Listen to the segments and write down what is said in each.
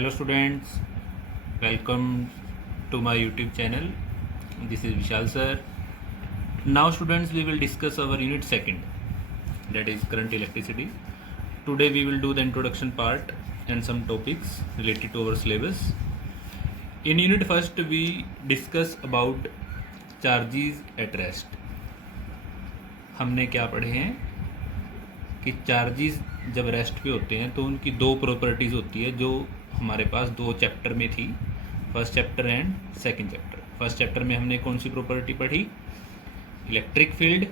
Hello students, welcome to my YouTube channel. This is Vishal sir. Now students, we will discuss our unit second, that is current electricity. Today we will do the introduction part and some topics related to our syllabus. In unit first we discuss about charges at rest. हमने क्या पढ़े हैं कि charges जब rest पे होते हैं तो उनकी दो प्रॉपर्टीज़ होती है जो हमारे पास दो चैप्टर में थी, first chapter and second chapter. First chapter में हमने कौन सी प्रॉपर्टी पढ़ी? Electric field.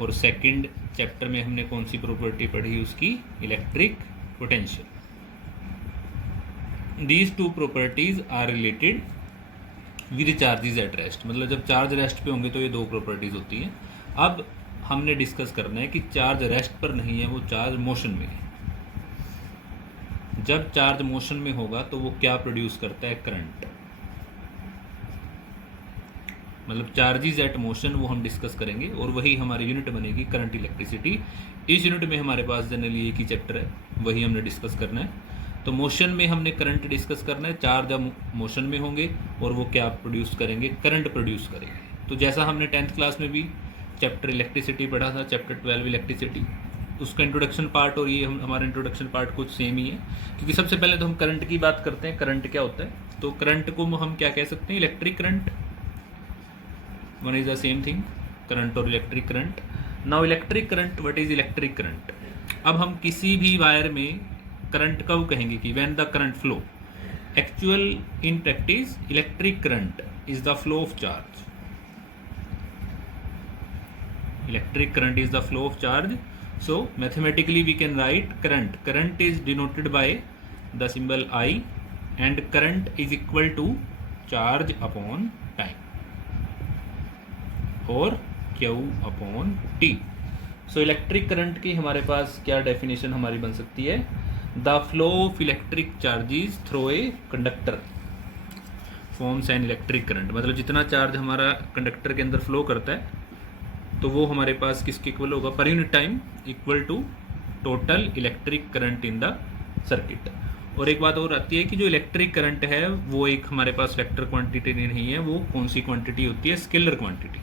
और सेकंड चैप्टर में हमने कौन सी प्रॉपर्टी पढ़ी? उसकी electric potential. These two properties are related with charges at rest. मतलब जब चार्ज रेस्ट पे होंगे तो ये दो प्रॉपर्टीज़ होती हैं। अब हमने डिस्कस करना है कि चार्ज रेस्ट पर नहीं है, वो चार्ज मोशन में है। जब चार्ज मोशन में होगा तो वो क्या प्रोड्यूस करता है? करंट। मतलब चार्जेस एट मोशन वो हम डिस्कस करेंगे और वही हमारी यूनिट बनेगी करंट इलेक्ट्रिसिटी। इस यूनिट में हमारे पास जनरली एक ही चैप्टर है, वही हमने डिस्कस करना है। तो मोशन में हमने करंट डिस्कस करना है। चार्ज अब मोशन में होंगे और वो क्या प्रोड्यूस करेंगे? करंट प्रोड्यूस करेंगे। तो जैसा हमने 10th क्लास में भी चैप्टर इलेक्ट्रिसिटी पढ़ा था, चैप्टर 12 इलेक्ट्रिसिटी, उसका इंट्रोडक्शन पार्ट और ये हमारा इंट्रोडक्शन पार्ट कुछ सेम ही है। क्योंकि सबसे पहले तो हम करंट की बात करते हैं, करंट क्या होता है। तो करंट को हम क्या कह सकते हैं? Electric current. One is the same thing, current और electric current. Now electric current, what is electric current? अब हम किसी भी वायर में करंट कब कहेंगे कि when the current flow. Actual in practice electric current is the flow of charge. Electric current is the flow of charge. So mathematically we can write current. Current is denoted by the symbol I, and current is equal to charge upon time or Q upon T. So electric current की हमारे पास क्या definition हमारी बन सकती है? The flow of electric charges through a conductor forms an electric current. मतलब जितना चार्ज हमारा कंडक्टर के अंदर फ्लो करता है तो वो हमारे पास किसके इक्वल होगा? Per unit time equal to total electric current in the circuit. और एक बात और आती है कि जो इलेक्ट्रिक करंट है वो एक हमारे पास वेक्टर क्वांटिटी नहीं है, वो कौन सी क्वांटिटी होती है? Scalar quantity.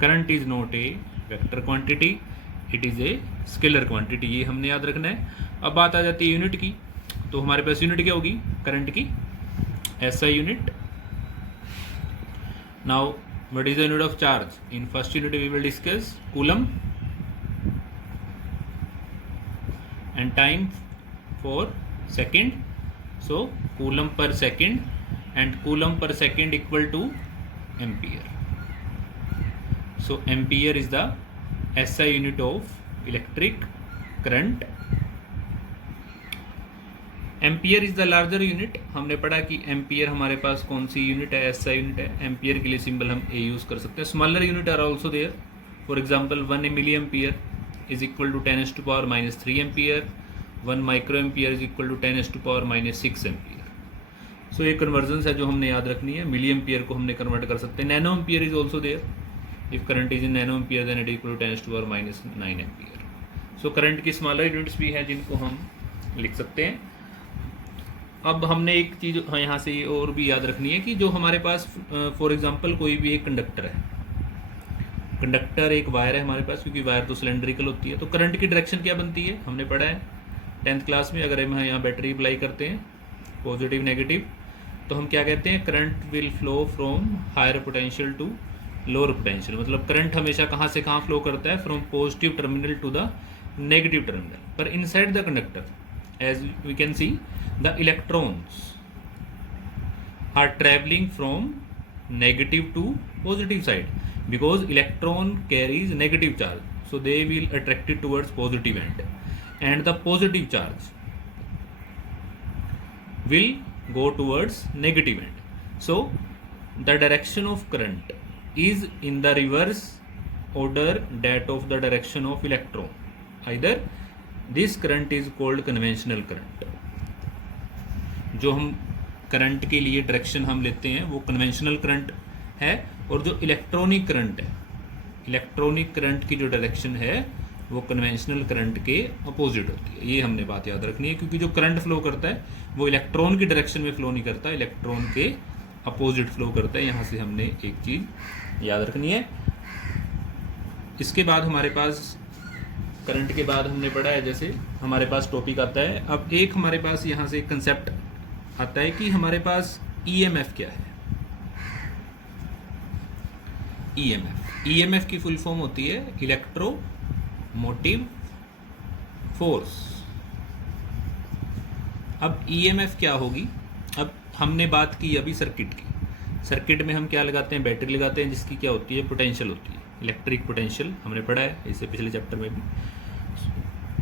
Current is not a vector quantity, it is a scalar quantity. ये हमने याद रखना है। अब बात आ जाती है यूनिट की। तो हमारे पास यूनिट क्या होगी करंट की? SI unit. Now what is the unit of charge? In first unit we will discuss coulomb and time for second. So coulomb per second, and coulomb per second equal to ampere. So ampere is the SI unit of electric current. Ampere is the larger unit. हमने पढ़ा कि ampere हमारे पास कौन सी unit है? SI unit है। Ampere के लिए सिंबल हम A यूज़ कर सकते हैं। Smaller unit are also there. For example 1 milli ampere is equal to 10⁻³ ampere. 1 micro ampere is equal to 10⁻⁻6 ampere. So ये कन्वर्जन है जो हमने याद रखनी है। मिली एम्पियर को हमने कन्वर्ट कर सकते हैं। Nano ampere is also there. If current is in nano ampere then it equal to 10⁻⁹ ampere. So current की स्मॉलर यूनिट्स भी हैं जिनको हम लिख सकते हैं। अब हमने एक चीज़ यहाँ से और भी याद रखनी है कि जो हमारे पास फॉर एग्जांपल कोई भी एक कंडक्टर है, कंडक्टर एक वायर है हमारे पास, क्योंकि वायर तो सिलेंड्रिकल होती है। तो करंट की डायरेक्शन क्या बनती है? हमने पढ़ा है 10th क्लास में। अगर हम यहाँ बैटरी अप्लाई करते हैं पॉजिटिव नेगेटिव, तो हम क्या कहते हैं? Current will flow from higher potential to lower potential. मतलब करंट हमेशा कहाँ से कहाँ फ्लो करता है? From positive terminal to the negative terminal. पर inside the conductor, as we can see, the electrons are traveling from negative to positive side, because electron carries negative charge, so they will attract it towards positive end, and the positive charge will go towards negative end. So the direction of current is in the reverse order that of the direction of electron. Either this current is called conventional current. जो हम current के लिए direction हम लेते हैं वो conventional current है। और जो इलेक्ट्रॉनिक करंट है, इलेक्ट्रॉनिक करंट की जो डायरेक्शन है वो कन्वेंशनल करंट के अपोजिट होती है। ये हमने बात याद रखनी है, क्योंकि जो करंट फ्लो करता है वो इलेक्ट्रॉन की डायरेक्शन में फ्लो नहीं करता, इलेक्ट्रॉन के अपोजिट फ्लो करता है। यहाँ से हमने एक चीज़ याद रखनी है। इसके बाद हमारे पास करंट के बाद हमने पढ़ा है, जैसे हमारे पास टॉपिक आता है, अब एक हमारे पास यहाँ से कंसेप्ट आता है कि हमारे पास ईएमएफ क्या है। ईएमएफ की फुल फॉर्म होती है इलेक्ट्रोमोटिव फोर्स। अब ईएमएफ क्या होगी? अब हमने बात की अभी सर्किट की। सर्किट में हम क्या लगाते हैं? बैटरी लगाते हैं, जिसकी क्या होती है? पोटेंशियल होती है, इलेक्ट्रिक पोटेंशियल। हमने पढ़ा है इससे पिछले चैप्टर में भी।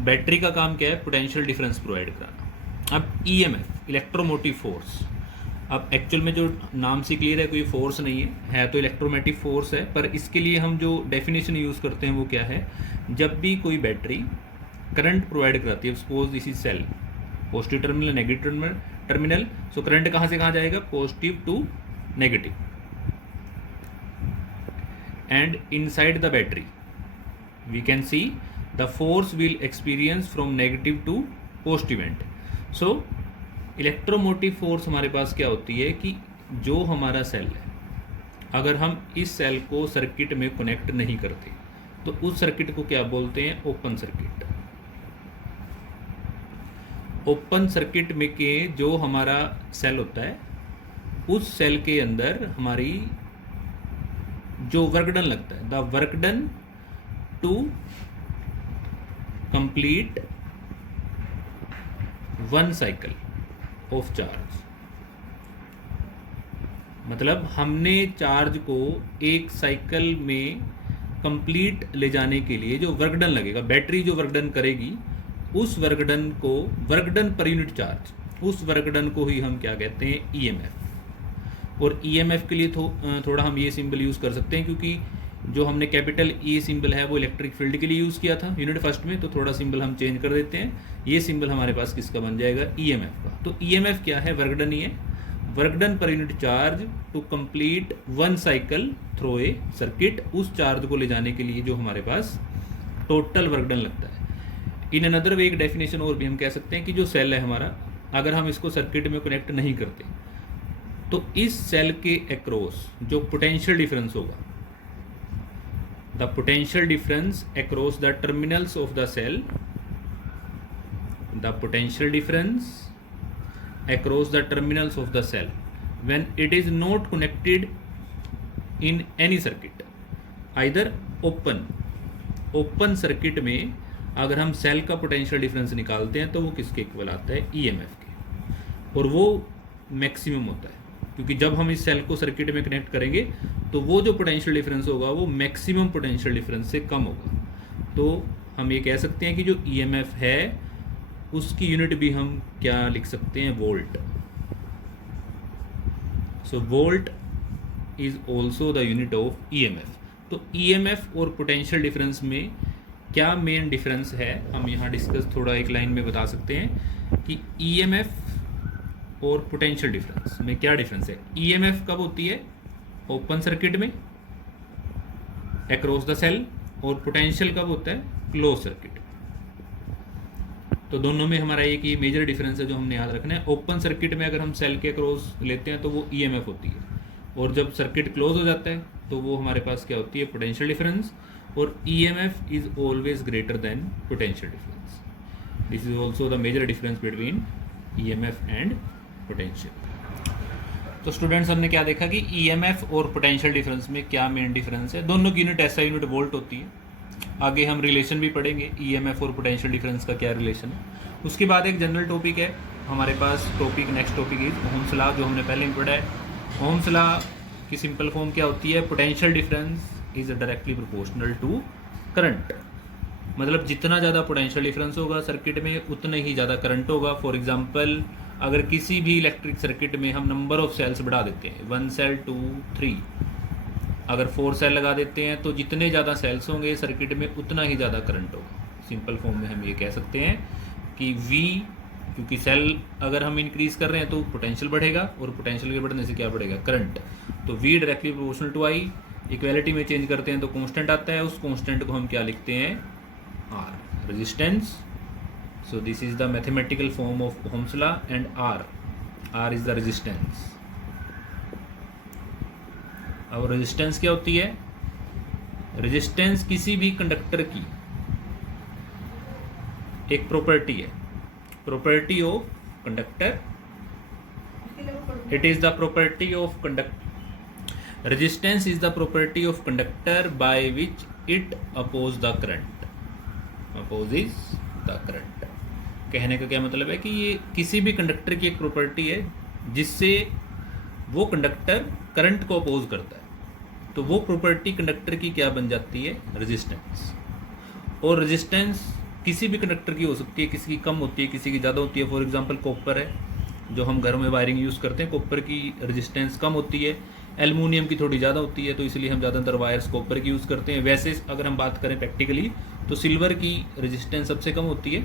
बैटरी का काम क्या है? पोटेंशियल डिफरेंस प्रोवाइड कराना। अब ईएमएफ इलेक्ट्रोमोटिव फोर्स, अब एक्चुअल में जो नाम से क्लियर है, कोई फोर्स नहीं है तो इलेक्ट्रोमैटिक फोर्स है, पर इसके लिए हम जो डेफिनेशन यूज़ करते हैं वो क्या है? जब भी कोई बैटरी करंट प्रोवाइड कराती है, suppose this is cell, positive terminal negative terminal, so current कहाँ से कहाँ जाएगा? Positive to negative. And inside the battery we can see the force will experience from negative to positive end. So electromotive force हमारे पास क्या होती है कि जो हमारा सेल है, अगर हम इस सेल को सर्किट में कनेक्ट नहीं करते तो उस सर्किट को क्या बोलते हैं? Open circuit. ओपन सर्किट में के जो हमारा सेल होता है, उस सेल के अंदर हमारी जो वर्क डन लगता है, the work done to complete one cycle of charge, मतलब हमने चार्ज को एक साइकिल में कंप्लीट ले जाने के लिए जो वर्क डन लगेगा, बैटरी जो वर्क डन करेगी, उस वर्क डन को, वर्क डन पर यूनिट चार्ज, उस वर्क डन को ही हम क्या कहते हैं? ईएमएफ। और ईएमएफ के लिए थोड़ा हम ये सिंबल यूज़ कर सकते हैं, क्योंकि जो हमने कैपिटल ई सिंबल है वो इलेक्ट्रिक फील्ड के लिए यूज़ किया था यूनिट फर्स्ट में, तो थोड़ा सिंबल हम चेंज कर देते हैं। ये सिंबल हमारे पास किसका बन जाएगा? ईएमएफ का। तो ईएमएफ क्या है? वर्क डन ही है, वर्क डन पर unit charge to complete one cycle through a circuit, उस चार्ज को ले जाने के लिए जो हमारे पास टोटल वर्क डन लगता है। इन अनदर वे एक डेफिनेशन और भी हम कह सकते हैं कि जो सेल है हमारा, अगर हम इसको सर्किट में कनेक्ट नहीं करते तो इस सेल के अक्रॉस जो पोटेंशियल डिफरेंस होगा, the potential difference across the terminals of the cell, the potential difference across the terminals of the cell when it is not connected in any circuit, either open circuit में अगर हम cell का potential difference निकालते हैं तो वो किसके equal आता है? ईएमएफ के। और वो मैक्सिमम होता है, क्योंकि जब हम इस सेल को सर्किट में कनेक्ट करेंगे तो वो जो पोटेंशियल डिफरेंस होगा वो मैक्सिमम पोटेंशियल डिफरेंस से कम होगा। तो हम ये कह सकते हैं कि जो ईएमएफ है उसकी यूनिट भी हम क्या लिख सकते हैं? Volt. So volt is also the unit of EMF. तो ईएमएफ और पोटेंशियल डिफरेंस में क्या मेन डिफरेंस है, हम यहाँ डिस्कस थोड़ा एक लाइन में बता सकते हैं कि ईएमएफ और पोटेंशियल डिफरेंस में क्या डिफरेंस है। ईएमएफ कब होती है? ओपन सर्किट में अक्रॉस द सेल, और पोटेंशियल कब होता है? Close circuit. तो दोनों में हमारा एक ये मेजर डिफरेंस है जो हमने याद रखना है। ओपन सर्किट में अगर हम सेल के अक्रॉस लेते हैं तो वो ईएमएफ होती है, और जब सर्किट क्लोज हो जाता है तो वो हमारे पास क्या होती है? Potential difference. और EMF is always greater than potential difference. This is also the major difference between EMF and potential. तो स्टूडेंट्स हमने क्या देखा कि ईएमएफ और पोटेंशियल डिफरेंस में क्या मेन डिफरेंस है। दोनों की यूनिट ऐसा यूनिट वोल्ट होती है। आगे हम रिलेशन भी पढ़ेंगे ईएमएफ और पोटेंशियल डिफरेंस का क्या रिलेशन है। उसके बाद एक जनरल टॉपिक है हमारे पास, topic next topic is Ohm's law, जो हमने पहले भी पढ़ा है। ओम्स लॉ की सिंपल फॉर्म क्या होती है? Potential difference is directly proportional to current. मतलब जितना ज़्यादा पोटेंशियल डिफरेंस होगा सर्किट में उतना ही ज़्यादा करंट होगा। फॉर एग्जांपल, अगर किसी भी इलेक्ट्रिक सर्किट में हम नंबर ऑफ सेल्स बढ़ा देते हैं, 1 सेल 2 3, अगर 4 सेल लगा देते हैं तो जितने ज़्यादा सेल्स होंगे सर्किट में उतना ही ज़्यादा करंट होगा। सिंपल फॉर्म में हम ये कह सकते हैं कि V, क्योंकि सेल अगर हम इंक्रीज कर रहे हैं तो पोटेंशियल बढ़ेगा, और पोटेंशियल के बढ़ने से क्या बढ़ेगा? करंट। तो V directly proportional to I। Equality में चेंज करते हैं तो कांस्टेंट आता है, उस कांस्टेंट को हम क्या लिखते हैं? R. Resistance. So this is the mathematical form of Ohm's law, and R is the resistance. अब रेजिस्टेंस क्या होती है? रेजिस्टेंस किसी भी कंडक्टर की एक प्रॉपर्टी है, property of conductor. It is the property of conductor. Resistance is the property of conductor by which it oppose the current. Opposes the current. कहने का क्या मतलब है कि ये किसी भी कंडक्टर की एक प्रॉपर्टी है जिससे वो कंडक्टर करंट को अपोज करता है. तो वो प्रॉपर्टी कंडक्टर की क्या बन जाती है? रेजिस्टेंस. और रेजिस्टेंस किसी भी कंडक्टर की हो सकती है, किसी की कम होती है, किसी की ज़्यादा होती है. फॉर एग्जांपल कॉपर है, जो हम घर में वायरिंग यूज़ करते हैं, कॉपर की रेजिस्टेंस कम होती है. एल्युमिनियम की थोड़ी ज़्यादा होती है, तो इसलिए हम ज़्यादातर वायर्स कॉपर की यूज़ करते हैं. वैसे अगर हम बात करें प्रैक्टिकली तो सिल्वर की रेजिस्टेंस सबसे कम होती है,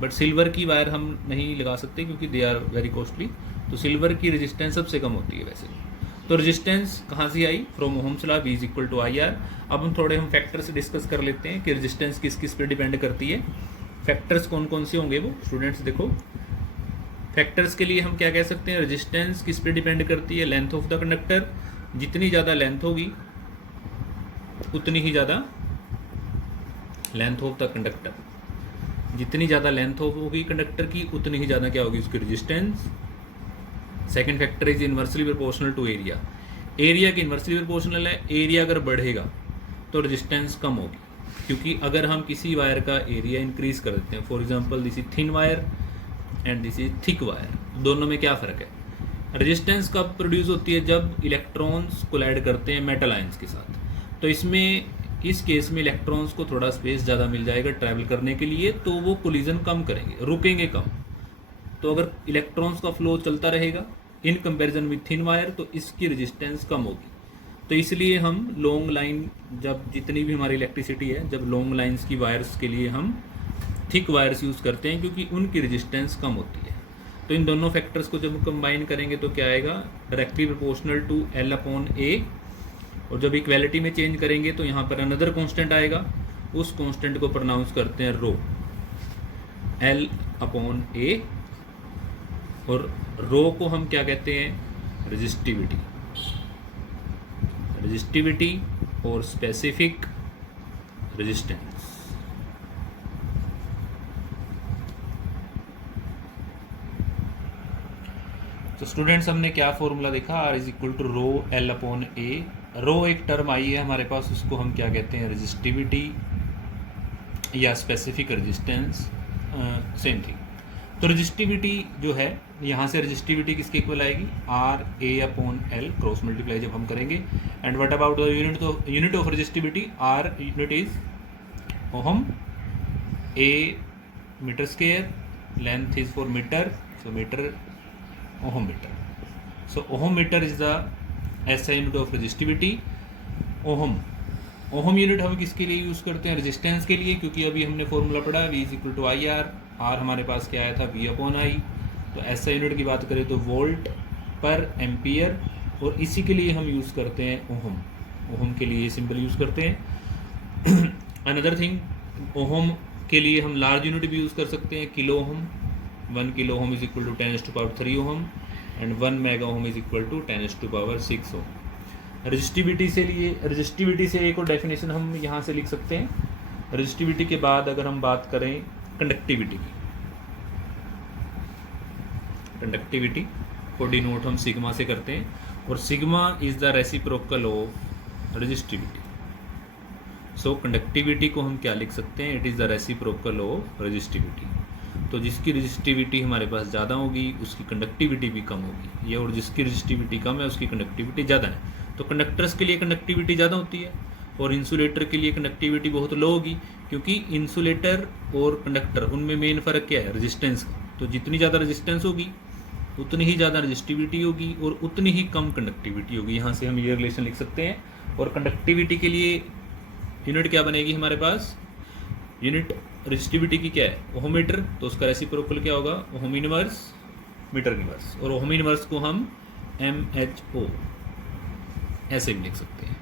बट सिल्वर की वायर हम नहीं लगा सकते क्योंकि दे आर वेरी कॉस्टली. तो सिल्वर की रेजिस्टेंस सबसे कम होती है वैसे. तो रेजिस्टेंस कहाँ से आई? From Ohm's law, V equal to I R. अब हम फैक्टर्स डिस्कस कर लेते हैं कि रेजिस्टेंस किस किस पे डिपेंड करती है. फैक्टर्स कौन कौन से होंगे वो स्टूडेंट्स देखो. फैक्टर्स के लिए हम क्या कह सकते हैं? रेजिस्टेंस किस पे डिपेंड करती है? Length of the conductor. जितनी ज़्यादा लेंथ होगी उतनी ही ज़्यादा लेंथ ऑफ द कंडक्टर. जितनी ज़्यादा लेंथ होगी कंडक्टर की उतनी ही ज़्यादा क्या होगी उसकी resistance. Second factor is inversely proportional to area. Area की इन्वर्सली प्रोपोर्शनल है. एरिया अगर बढ़ेगा तो रेजिस्टेंस कम होगी, क्योंकि अगर हम किसी वायर का एरिया इंक्रीज कर देते हैं, for example this is thin wire and this is thick wire, दोनों में क्या फ़र्क है? रेजिस्टेंस कब प्रोड्यूस होती है? जब इलेक्ट्रॉन्स कोलाइड करते हैं मेटल आयंस के साथ. तो इस केस में इलेक्ट्रॉन्स को थोड़ा स्पेस ज़्यादा मिल जाएगा ट्रैवल करने के लिए, तो वो कोलिजन कम करेंगे, रुकेंगे कम. तो अगर इलेक्ट्रॉन्स का फ्लो चलता रहेगा in comparison with thin wire, तो इसकी रेजिस्टेंस कम होगी. तो इसलिए हम लॉन्ग लाइन, जब जितनी भी हमारी इलेक्ट्रिसिटी है, जब लॉन्ग लाइंस की वायर्स के लिए हम थिक वायर्स यूज़ करते हैं क्योंकि उनकी रेजिस्टेंस कम होती है. तो इन दोनों फैक्टर्स को जब हम कंबाइन करेंगे तो क्या आएगा? Directly proportional to L/A. और जब इक्वालिटी में चेंज करेंगे तो यहाँ पर अनदर कांस्टेंट आएगा. उस कांस्टेंट को प्रोनाउंस करते हैं रो, L/A. और रो को हम क्या कहते हैं? रेजिस्टिविटी. रेजिस्टिविटी और स्पेसिफिक रेजिस्टेंस. तो स्टूडेंट्स हमने क्या फॉर्मूला देखा? R is equal to rho L/A. Rho एक टर्म आई है हमारे पास, उसको हम क्या कहते हैं? रेजिस्टिविटी या स्पेसिफिक रेजिस्टेंस, सेम थिंग. तो रेजिस्टिविटी जो है, यहाँ से रेजिस्टिविटी किसके इक्वल आएगी? RA/L क्रॉस मल्टीप्लाई जब हम करेंगे. And what about the unit? तो unit of resistivity, R unit is ohm, A metre square, length is for metre, so metre ohm metre. So ohm metre is the SI unit of resistivity. Ohm unit हम किसके लिए use करते हैं? Resistance के लिए, क्योंकि अभी हमने फॉर्मूला पढ़ा V is equal to I R. R हमारे पास क्या आया था? V/I. तो SI यूनिट की बात करें तो वोल्ट पर एम्पियर, और इसी के लिए हम यूज़ करते हैं ओहम. ओहम के लिए सिंपल यूज़ करते हैं. अनदर थिंग, ओहम के लिए हम लार्ज यूनिट भी यूज़ कर सकते हैं, kilo ohm. 1 kilo ohm is equal to 10⁻³ ohm and 1 mega ohm is equal to 10⁻6 ohm. Resistivity से एक और डेफिनेशन हम यहाँ से लिख सकते हैं. रेजिस्टिविटी के बाद अगर हम बात करें कंडक्टिविटी की, कंडक्टिविटी को डिनोट हम सिग्मा से करते हैं, और sigma is the reciprocal of resistivity. So conductivity को हम क्या लिख सकते हैं? It is the reciprocal of resistivity. तो जिसकी रेजिस्टिविटी हमारे पास ज़्यादा होगी उसकी कंडक्टिविटी भी कम होगी, ये, और जिसकी रेजिस्टिविटी कम है उसकी कंडक्टिविटी ज़्यादा है. तो कंडक्टर्स के लिए कंडक्टिविटी ज़्यादा होती है और इंसुलेटर के लिए कंडक्टिविटी बहुत लो होगी, क्योंकि इंसुलेटर और कंडक्टर उनमें मेन फ़र्क क्या है? रेजिस्टेंस का. तो जितनी ज़्यादा रेजिस्टेंस होगी उतनी ही ज़्यादा रेजिस्टिविटी होगी और उतनी ही कम कंडक्टिविटी होगी. यहाँ से हम ये रिलेशन लिख सकते हैं. और कंडक्टिविटी के लिए यूनिट क्या बनेगी हमारे पास? यूनिट रेजिस्टिविटी की क्या है? Ohm metre. तो उसका रेसिप्रोकल क्या होगा? Ohm inverse metre inverse. और ओहम इनवर्स को हम MHO ऐसे भी लिख सकते हैं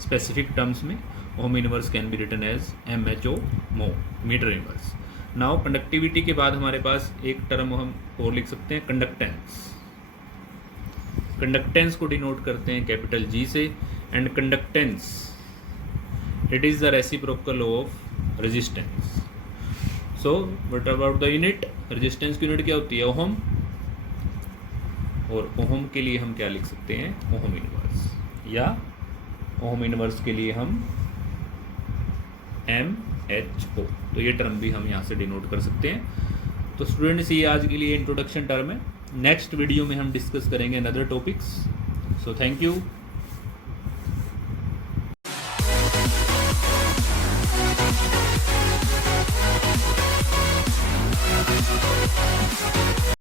स्पेसिफिक टर्म्स में. Ohm inverse can be written as MHO mho, metre inverse. Now conductivity के बाद हमारे पास एक टर्म हम और लिख सकते हैं, कंडक्टेंस। कंडक्टेंस को डिनोट करते हैं कैपिटल G से, and conductance it is the reciprocal of resistance. So what about the unit? Resistance की यूनिट क्या होती है? ओहम, और ओहम के लिए हम क्या लिख सकते हैं? ओहम इनवर्स, या ओहम इनवर्स के लिए हम MHO, तो ये टर्म भी हम यहाँ से डिनोट कर सकते हैं। तो स्टूडेंट्स, ये आज के लिए इंट्रोडक्शन टर्म है। नेक्स्ट वीडियो में हम डिस्कस करेंगे another topics. So thank you.